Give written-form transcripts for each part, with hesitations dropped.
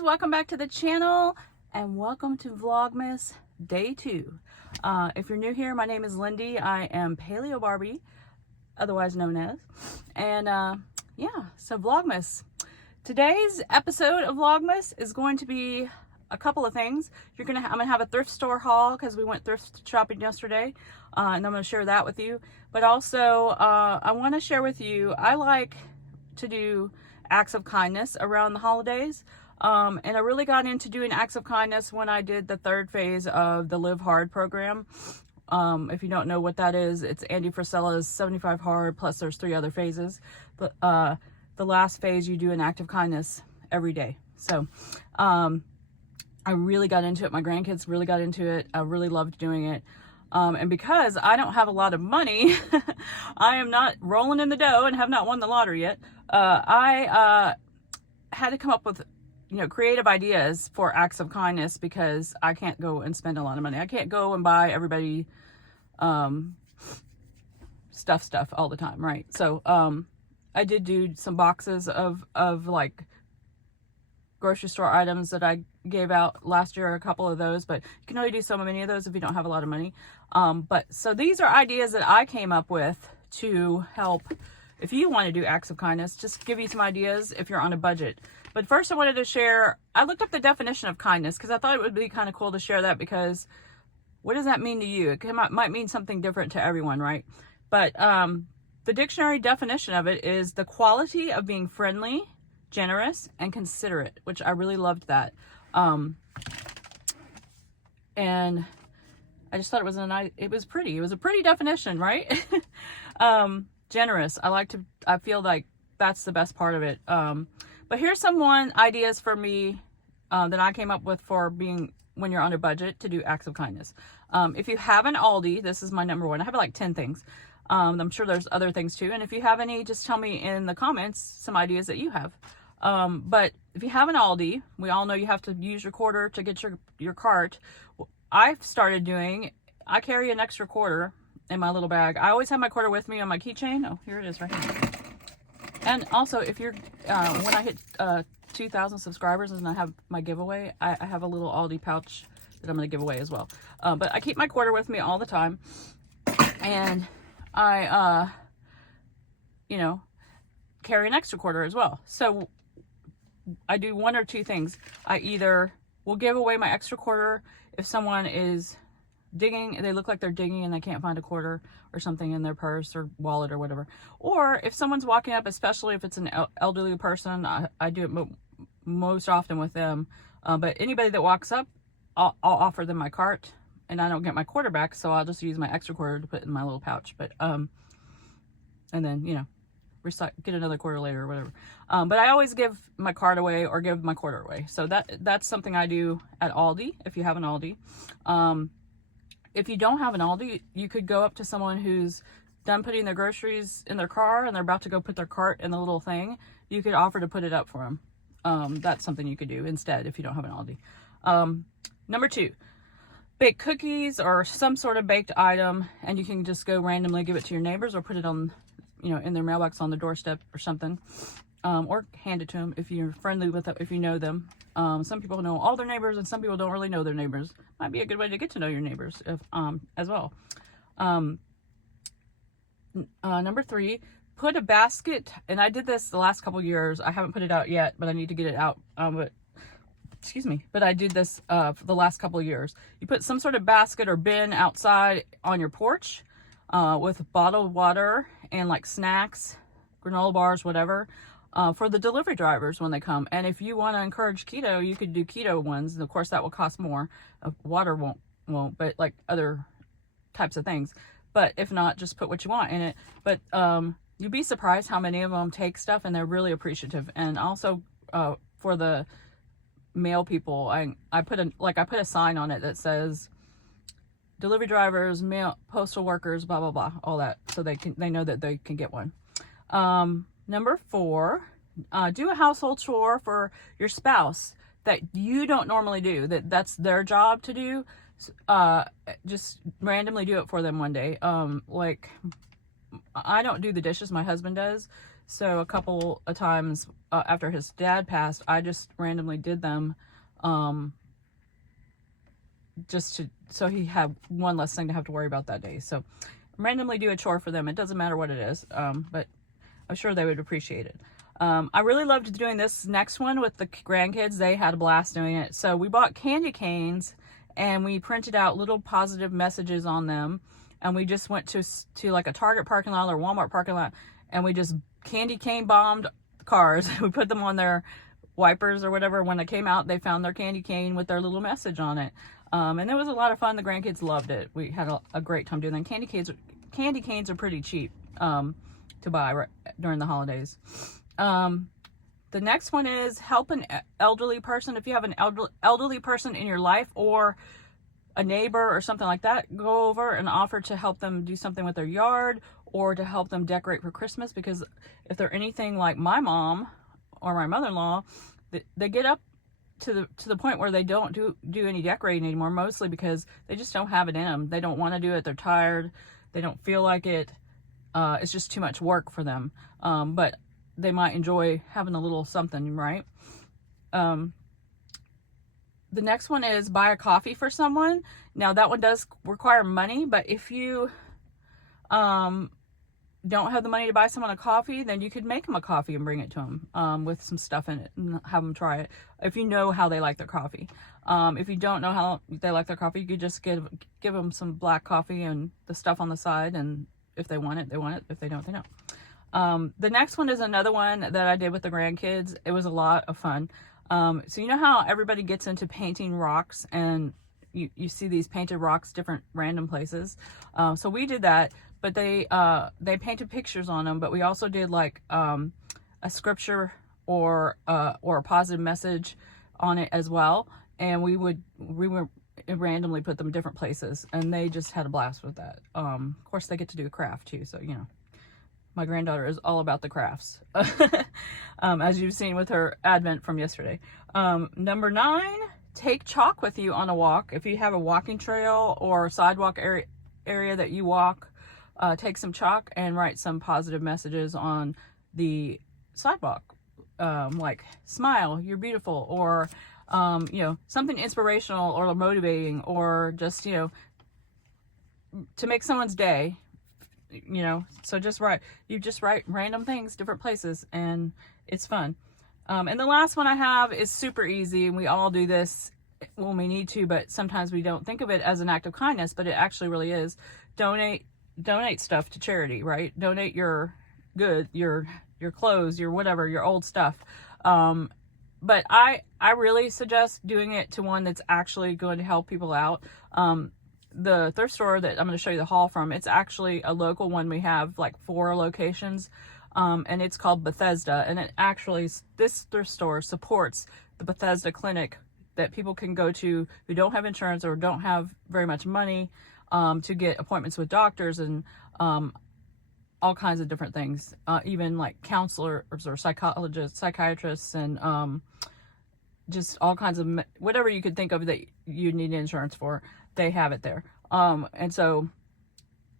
guys, welcome back to the channel and welcome to Vlogmas Day 2. If you're new here, my name is Lindy. I am Paleobarbie, otherwise known as. And yeah, so Vlogmas. Today's episode of Vlogmas is going to be a couple of things. I'm gonna have a thrift store haul because we went thrift shopping yesterday, and I'm gonna share that with you. But also, I want to share with you, I like to do acts of kindness around the holidays. And I really got into doing acts of kindness when I did the third phase of the Live Hard program. If you don't know what that is, it's Andy Frisella's 75 Hard, plus there's 3 other phases. But the last phase, you do an act of kindness every day. So I really got into it. My grandkids really got into it. I really loved doing it. And because I don't have a lot of money, I am not rolling in the dough and have not won the lottery yet. I had to come up with, creative ideas for acts of kindness because I can't go and spend a lot of money. I can't go and buy everybody stuff all the time, right? So I did do some boxes of like grocery store items that I gave out last year, a couple of those, but you can only do so many of those if you don't have a lot of money. But so these are ideas that I came up with to help if you want to do acts of kindness, just give you some ideas if you're on a budget. But first I wanted to share, I looked up the definition of kindness because I thought it would be kind of cool to share that, because what does that mean to you? It might mean something different to everyone, right? But the dictionary definition of it is the quality of being friendly, generous, and considerate, which I really loved that. And I just thought it was pretty. It was a pretty definition, right? Generous. I feel like that's the best part of it. But here's some ideas for me that I came up with for being, when you're on a budget, to do acts of kindness. If you have an Aldi, this is my number one. I have like 10 things. I'm sure there's other things too. And if you have any, just tell me in the comments some ideas that you have. But if you have an Aldi, we all know you have to use your quarter to get your cart. I've started doing, I carry an extra quarter in my little bag. I always have my quarter with me on my keychain. Oh, here it is right here. And also, if you're, when I hit 2,000 subscribers and I have my giveaway, I have a little Aldi pouch that I'm going to give away as well. But I keep my quarter with me all the time. And I, carry an extra quarter as well. So I do one or two things. I either will give away my extra quarter if someone is digging, they look like they're digging and they can't find a quarter or something in their purse or wallet or whatever. Or if someone's walking up, especially if it's an elderly person, I do it most often with them. But anybody that walks up, I'll offer them my cart, and I don't get my quarter back, so I'll just use my extra quarter to put in my little pouch. But and then get another quarter later or whatever. But I always give my card away or give my quarter away. So that's something I do at Aldi, if you have an Aldi. If you don't have an Aldi, you could go up to someone who's done putting their groceries in their car and they're about to go put their cart in the little thing. You could offer to put it up for them. That's something you could do instead if you don't have an Aldi. Number 2, bake cookies or some sort of baked item, and you can just go randomly give it to your neighbors or put it on, in their mailbox on the doorstep or something. Or hand it to them if you're friendly with them, if you know them. Some people know all their neighbors and some people don't really know their neighbors. Might be a good way to get to know your neighbors as well. Number 3, put a basket, and I did this the last couple years. I haven't put it out yet, but I need to get it out. But I did this for the last couple of years. You put some sort of basket or bin outside on your porch with bottled water and like snacks, granola bars, whatever, for the delivery drivers when they come. And if you want to encourage keto, you could do keto ones. And of course that will cost more. Water won't, but like other types of things. But if not, just put what you want in it. But you'd be surprised how many of them take stuff and they're really appreciative. And also for the mail people, I put a sign on it that says delivery drivers, mail, postal workers, blah blah blah, all that, so they know that they can get one. Number 4, do a household chore for your spouse that you don't normally do, that's their job to do. Just randomly do it for them one day. Like, I don't do the dishes, my husband does, So a couple of times after his dad passed, I just randomly did them, so he had one less thing to have to worry about that day. So randomly do a chore for them. It doesn't matter what it is, but I'm sure they would appreciate it. I really loved doing this next one with the grandkids. They had a blast doing it. So we bought candy canes and we printed out little positive messages on them. And we just went to like a Target parking lot or Walmart parking lot, and we just candy cane bombed cars. We put them on their wipers or whatever. When they came out, they found their candy cane with their little message on it. And it was a lot of fun. The grandkids loved it. We had a great time doing that. Candy canes are pretty cheap to buy during the holidays. The next one is help an elderly person. If you have an elderly person in your life or a neighbor or something like that, go over and offer to help them do something with their yard or to help them decorate for Christmas. Because if they're anything like my mom or my mother-in-law, they get up to the point where they don't do any decorating anymore, mostly because they just don't have it in them. They don't want to do it. They're tired. They don't feel like it. It's just too much work for them. But they might enjoy having a little something, right? The next one is buy a coffee for someone. Now that one does require money, but if you don't have the money to buy someone a coffee, then you could make them a coffee and bring it to them with some stuff in it and have them try it. If you know how they like their coffee. If you don't know how they like their coffee, you could just give them some black coffee and the stuff on the side, and if they want it, they want it. If they don't, they don't. The next one is another one that I did with the grandkids. It was a lot of fun. So you know how everybody gets into painting rocks, and you see these painted rocks different random places. So we did that, but they painted pictures on them, but we also did like a scripture or a positive message on it as well. And we would randomly put them in different places, and they just had a blast with that. Of course they get to do a craft too, so you know. My granddaughter is all about the crafts, as you've seen with her advent from yesterday. Number 9, take chalk with you on a walk. If you have a walking trail or sidewalk area that you walk, take some chalk and write some positive messages on the sidewalk, like smile, you're beautiful, or you know, something inspirational or motivating, or just, you know, to make someone's day. You know, so just write random things, different places, and it's fun. And the last one I have is super easy, and we all do this when we need to, but sometimes we don't think of it as an act of kindness, but it actually really is. Donate stuff to charity, right? Donate your clothes, your whatever, your old stuff. But I really suggest doing it to one that's actually going to help people out. The thrift store that I'm going to show you the haul from, it's actually a local one. We have like 4 locations, and it's called Bethesda, and it actually, this thrift store supports the Bethesda clinic that people can go to who don't have insurance or don't have very much money to get appointments with doctors and all kinds of different things, even like counselors or psychologists, psychiatrists, and just all kinds of whatever you could think of that you need insurance for. They have it there. And so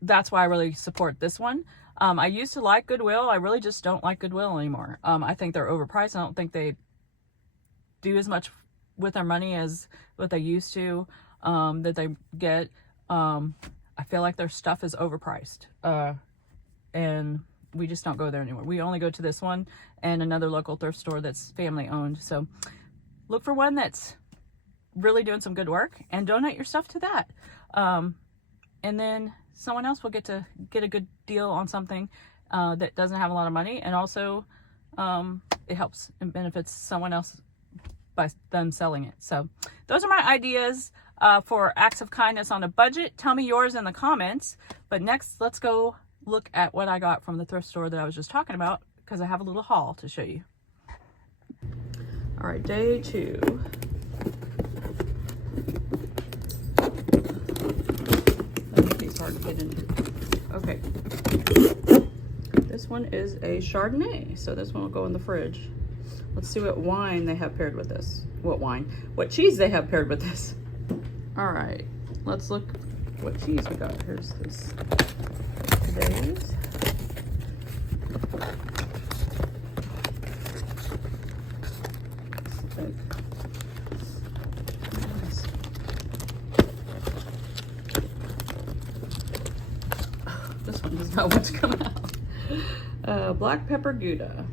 that's why I really support this one. I used to like Goodwill. I really just don't like Goodwill anymore. I think they're overpriced. I don't think they do as much with their money as what they used to, that they get. I feel like their stuff is overpriced. And we just don't go there anymore. We only go to this one and another local thrift store that's family owned. So look for one that's really doing some good work and donate your stuff to that. And then someone else will get to get a good deal on something that doesn't have a lot of money. And also it helps and benefits someone else by them selling it. So those are my ideas for acts of kindness on a budget. Tell me yours in the comments. But next, let's go look at what I got from the thrift store that I was just talking about, because I have a little haul to show you. All right, day 2. Hard to get into. Okay, this one is a Chardonnay, so this one will go in the fridge. Let's see what wine they have paired with this. What cheese they have paired with this. All right, let's look what cheese we got. Here's this today's. Oh, what's coming out? Black pepper Gouda.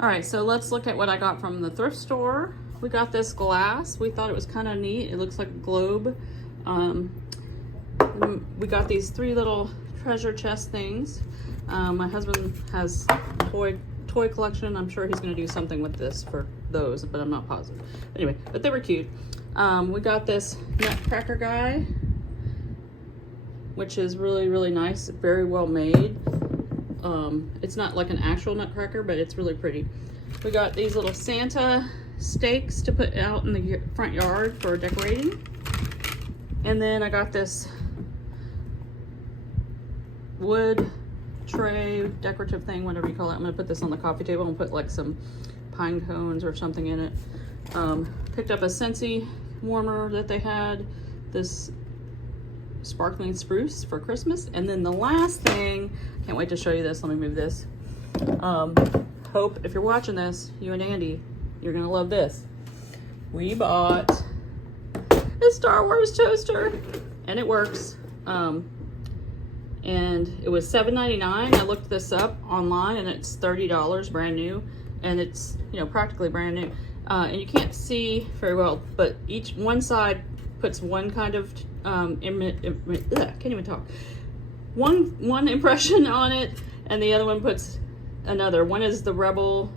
All right, so let's look at what I got from the thrift store. We got this glass. We thought it was kind of neat. It looks like a globe. We got these 3 little treasure chest things. My husband has a toy collection. I'm sure he's going to do something with this for those, but I'm not positive. Anyway, but they were cute. We got this nutcracker guy, which is really, really nice. Very well made. It's not like an actual nutcracker, but it's really pretty. We got these little Santa stakes to put out in the front yard for decorating. And then I got this wood tray, decorative thing, whatever you call it. I'm gonna put this on the coffee table and put like some pine cones or something in it. Picked up a Scentsy warmer that they had, this sparkling spruce for Christmas. And then the last thing, can't wait to show you this. Let me move this. Hope if you're watching this, you and Andy, you're gonna love this. We bought a Star Wars toaster, and it works. And it was $7.99. I looked this up online, and it's $30 brand new, and it's, you know, practically brand new. And you can't see very well, but one side puts one kind of can't even talk. One impression on it, and the other one puts another. One is the rebel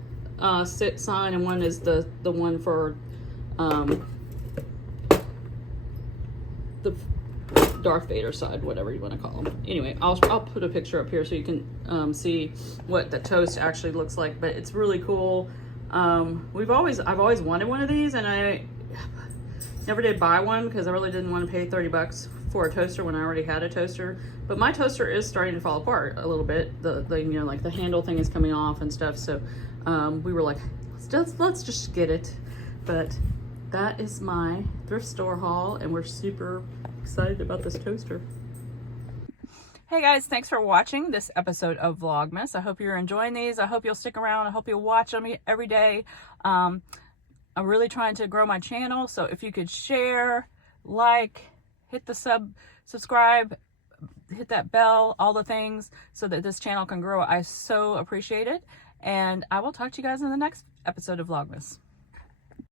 sit sign, and one is the one for the Darth Vader side, whatever you want to call them. Anyway, I'll put a picture up here so you can see what the toast actually looks like. But it's really cool. I've always wanted one of these, and I never did buy one because I really didn't want to pay 30 bucks for a toaster when I already had a toaster. But my toaster is starting to fall apart a little bit. The you know, like the handle thing is coming off and stuff. So we were like, let's just get it. But that is my thrift store haul, and we're super excited about this toaster. Hey guys, thanks for watching this episode of Vlogmas. I hope you're enjoying these. I hope you'll stick around. I hope you'll watch them every day. I'm really trying to grow my channel, so if you could share, like, hit the subscribe, hit that bell, all the things, so that this channel can grow. I so appreciate it, and I will talk to you guys in the next episode of Vlogmas.